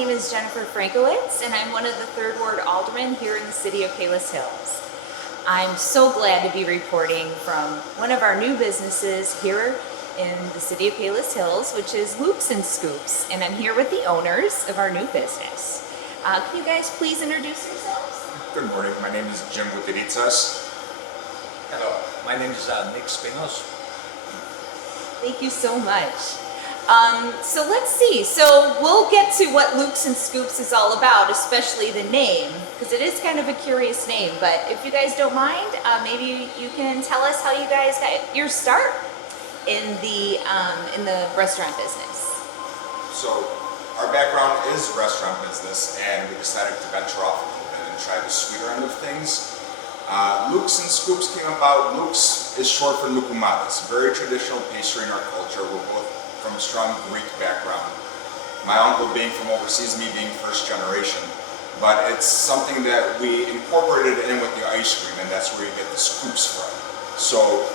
name is Jennifer Frankowitz, and I'm one of the Third Ward Aldermen here in the city of Palos Hills. I'm so glad to be reporting from one of our new businesses here in the city of Palos Hills, which is Louks and Scoops, and I'm here with the owners of our new business. Can you guys please introduce yourselves? Good morning. My name is Jim Gutierrez. Hello, my name is Nick Spinos. Thank you so much. So let's see. So we'll get to what Louks and Scoops is all about, especially the name, because it is kind of a curious name. But if you guys don't mind, maybe you can tell us how you guys got your start in the restaurant business. So our background is restaurant business, and we decided to venture off a little bit and try the sweeter end of things. Louks and Scoops came about. Louks is short for loukoumades, very traditional pastry in our culture. We're both from a strong Greek background. My uncle being from overseas, me being first generation. But it's something that we incorporated in with the ice cream, and that's where you get the scoops from. So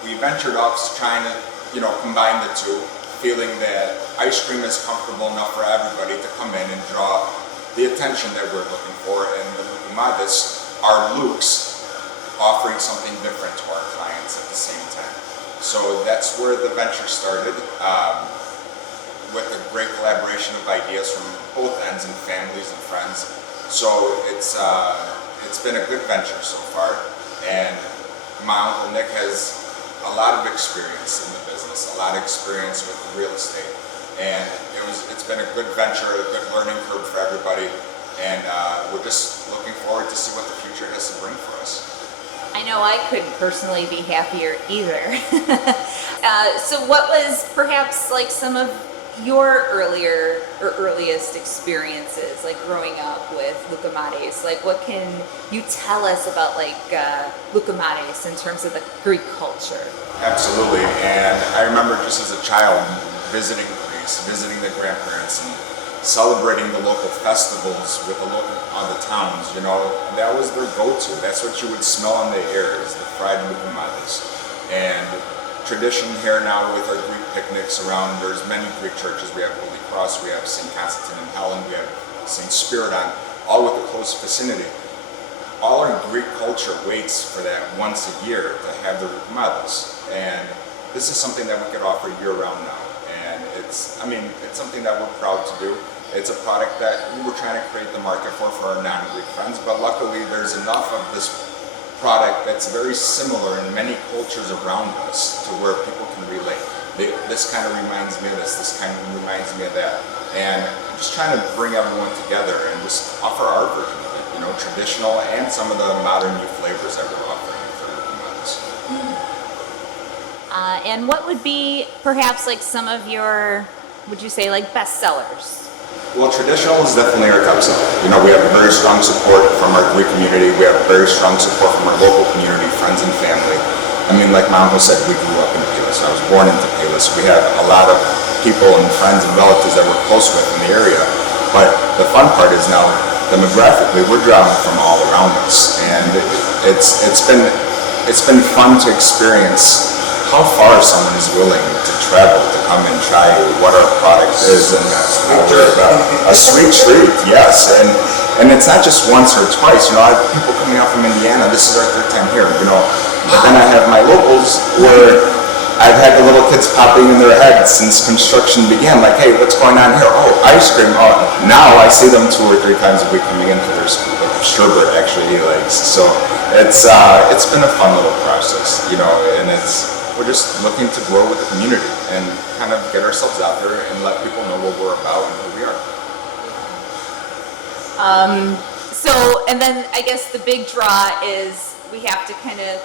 we ventured off trying to, combine the two, feeling that ice cream is comfortable enough for everybody to come in and draw the attention that we're looking for, and the loukoumades are Louks, offering something different to our clients at the same time. So that's where the venture started, with a great collaboration of ideas from both ends and families and friends. So it's been a good venture so far, and my Uncle Nick has a lot of experience in the business, a lot of experience with real estate, and it's been a good venture, a good learning curve for everybody, and we're just looking forward to see what the future has to bring for us. I know I couldn't personally be happier either. So what was perhaps like some of your earliest experiences, like growing up with loukoumades? Like what can you tell us about loukoumades in terms of the Greek culture? Absolutely, and I remember just as a child visiting Greece, visiting the grandparents, and celebrating the local festivals with the towns. That was their go-to. That's what you would smell in the air, is the fried loukoumades. And tradition here now with our Greek picnics around, there's many Greek churches. We have Holy Cross, we have St. Constantine and Helen, we have St. Spiridon, all with a close vicinity. All our Greek culture waits for that once a year to have the loukoumades. And this is something that we could offer year-round now. And it's something that we're proud to do. It's a product that we were trying to create the market for our non-Greek friends, but luckily there's enough of this product that's very similar in many cultures around us to where people can relate. This kind of reminds me of this kind of reminds me of that. And I'm just trying to bring everyone together and just offer our version of it, traditional and some of the modern new flavors that we're offering for loukoumades. And what would be perhaps like some of your, would you say, like best sellers? Well, traditional is definitely our top seller. We have very strong support from our Greek community. We have very strong support from our local community, friends and family. Like my uncle said, we grew up in Palos. I was born into Palos. We have a lot of people and friends and relatives that we're close with in the area. But the fun part is now, demographically, we're drawing from all around us, and it's been fun to experience how far someone is willing to travel to come and try what our product is, and a sweet treat, yes. And it's not just once or twice. I have people coming out from Indiana. This is our third time here. But then I have my locals where I've had the little kids popping in their heads since construction began. Like, hey, what's going on here? Oh, ice cream. Oh, now I see them 2 or 3 times a week coming in for their scoop of sherbet. Actually, he likes. So it's been a fun little process, and we're just looking to grow with the community and kind of get ourselves out there and let people know what we're about and who we are. And then I guess the big draw is we have to kind of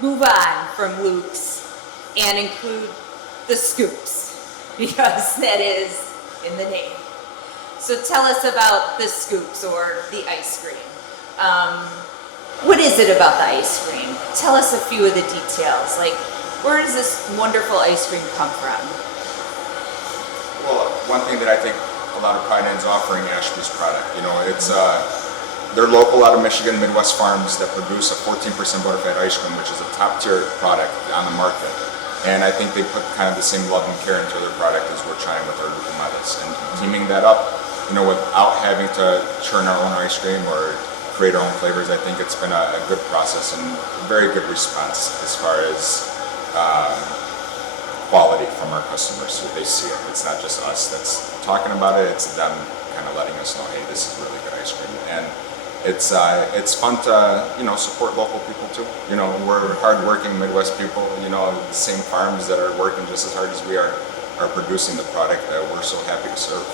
move on from Louks and include the Scoops, because that is in the name. So tell us about the Scoops, or the ice cream. What is it about the ice cream? Tell us a few of the details. Like, where does this wonderful ice cream come from? Well, one thing that I take a lot of pride in is offering Ashby's product. They're local out of Michigan, Midwest farms that produce a 14% butterfat ice cream, which is a top tier product on the market. And I think they put kind of the same love and care into their product as we're trying with our loukoumades. And teaming that up, without having to churn our own ice cream or create our own flavors. I think it's been a good process and a very good response as far as quality from our customers. So they see it. It's not just us that's talking about it. It's them kind of letting us know, hey, this is really good ice cream. And it's fun to support local people too. We're hardworking Midwest people. The same farms that are working just as hard as we are producing the product that we're so happy to serve.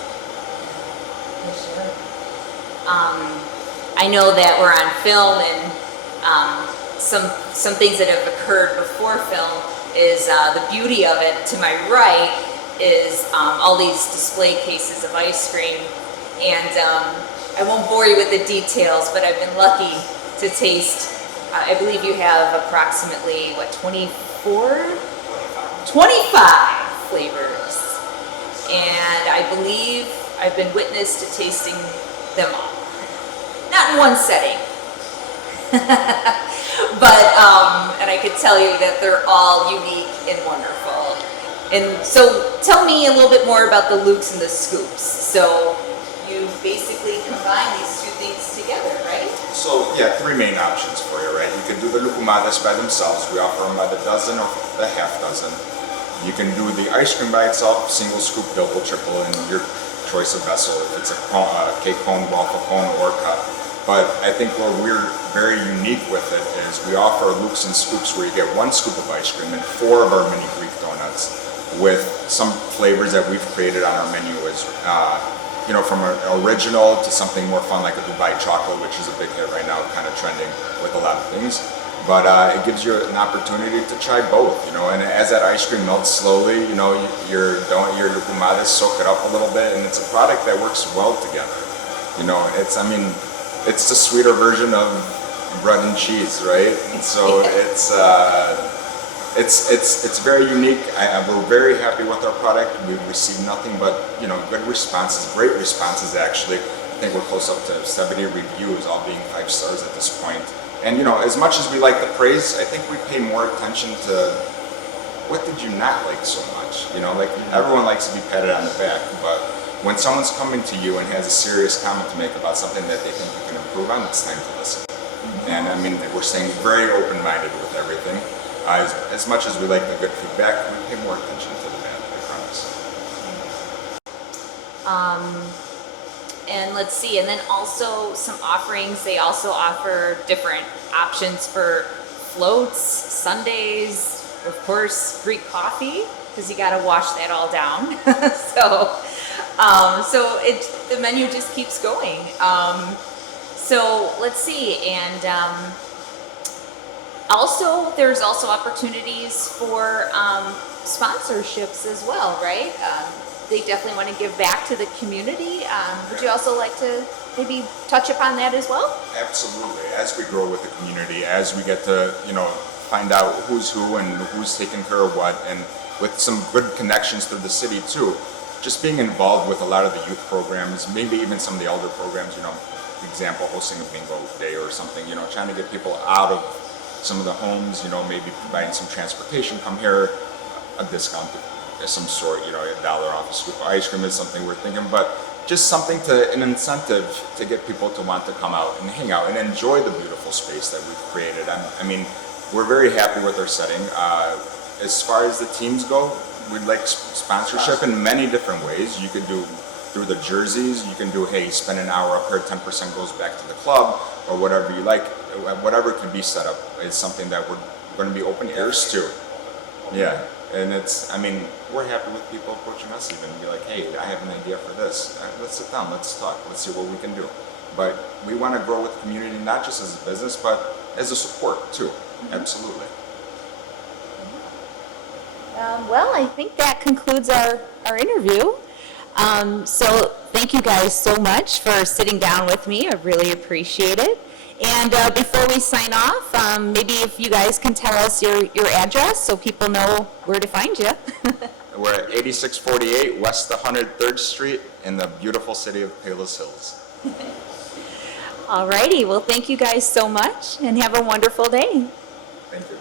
I know that we're on film, and some things that have occurred before film is the beauty of it. To my right is all these display cases of ice cream, and I won't bore you with the details, but I've been lucky to taste. I believe you have approximately 25 flavors, and I believe I've been witness to tasting them all. Not in one setting, but and I could tell you that they're all unique and wonderful. And so tell me a little bit more about the Louks and the Scoops. So you basically combine these two things together, right? So yeah, three main options for you, right? You can do the lukumades by themselves. We offer them by the dozen or the half dozen. You can do the ice cream by itself, single scoop, double, triple, in your choice of vessel. If it's a cake cone, waffle cone, or cup. But I think where we're very unique with it is we offer Louks and Scoops where you get one scoop of ice cream and 4 of our mini Greek donuts with some flavors that we've created on our menu as from an original to something more fun like a Dubai chocolate, which is a big hit right now, kind of trending with a lot of things. But it gives you an opportunity to try both, and as that ice cream melts slowly, your lukumades soak it up a little bit, and it's a product that works well together. It's the sweeter version of bread and cheese, right? And so it's very unique. We're very happy with our product. We've received nothing but good responses, great responses actually. I think we're close up to 70 reviews, all being 5 stars at this point. And as much as we like the praise, I think we pay more attention to what did you not like so much. Everyone likes to be patted on the back, but when someone's coming to you and has a serious comment to make about something that they think you can improve on, it's time to listen. And we're staying very open-minded with everything. As much as we like the good feedback, we pay more attention to the bad, I promise. And let's see, and then also some offerings. They also offer different options for floats, sundaes, of course, Greek coffee, because you got to wash that all down. So the menu just keeps going. So let's see, and also there's also opportunities for sponsorships as well, right? They definitely want to give back to the community. Would you also like to maybe touch upon that as well? Absolutely. As we grow with the community, as we get to find out who's who and who's taking care of what, and with some good connections through the city too. Just being involved with a lot of the youth programs, maybe even some of the elder programs, example, hosting a bingo day or something, trying to get people out of some of the homes, maybe providing some transportation, come here, a discount of some sort, $1 off a scoop of ice cream is something we're thinking, but just something an incentive to get people to want to come out and hang out and enjoy the beautiful space that we've created. We're very happy with our setting. As far as the teams go, we'd like sponsorship in many different ways. You could do through the jerseys, you can do, hey, spend an hour up here, 10% goes back to the club, or whatever you like. Whatever can be set up is something that we're going to be open ears to. Yeah, and we're happy with people approaching us even and be like, hey, I have an idea for this. Let's sit down, let's talk, let's see what we can do. But we want to grow with the community, not just as a business, but as a support too. Mm-hmm. Absolutely. Well, I think that concludes our interview. So thank you guys so much for sitting down with me. I really appreciate it. And before we sign off, maybe if you guys can tell us your address so people know where to find you. We're at 8648 West 103rd Street in the beautiful city of Palos Hills. Alrighty, well thank you guys so much and have a wonderful day. Thank you.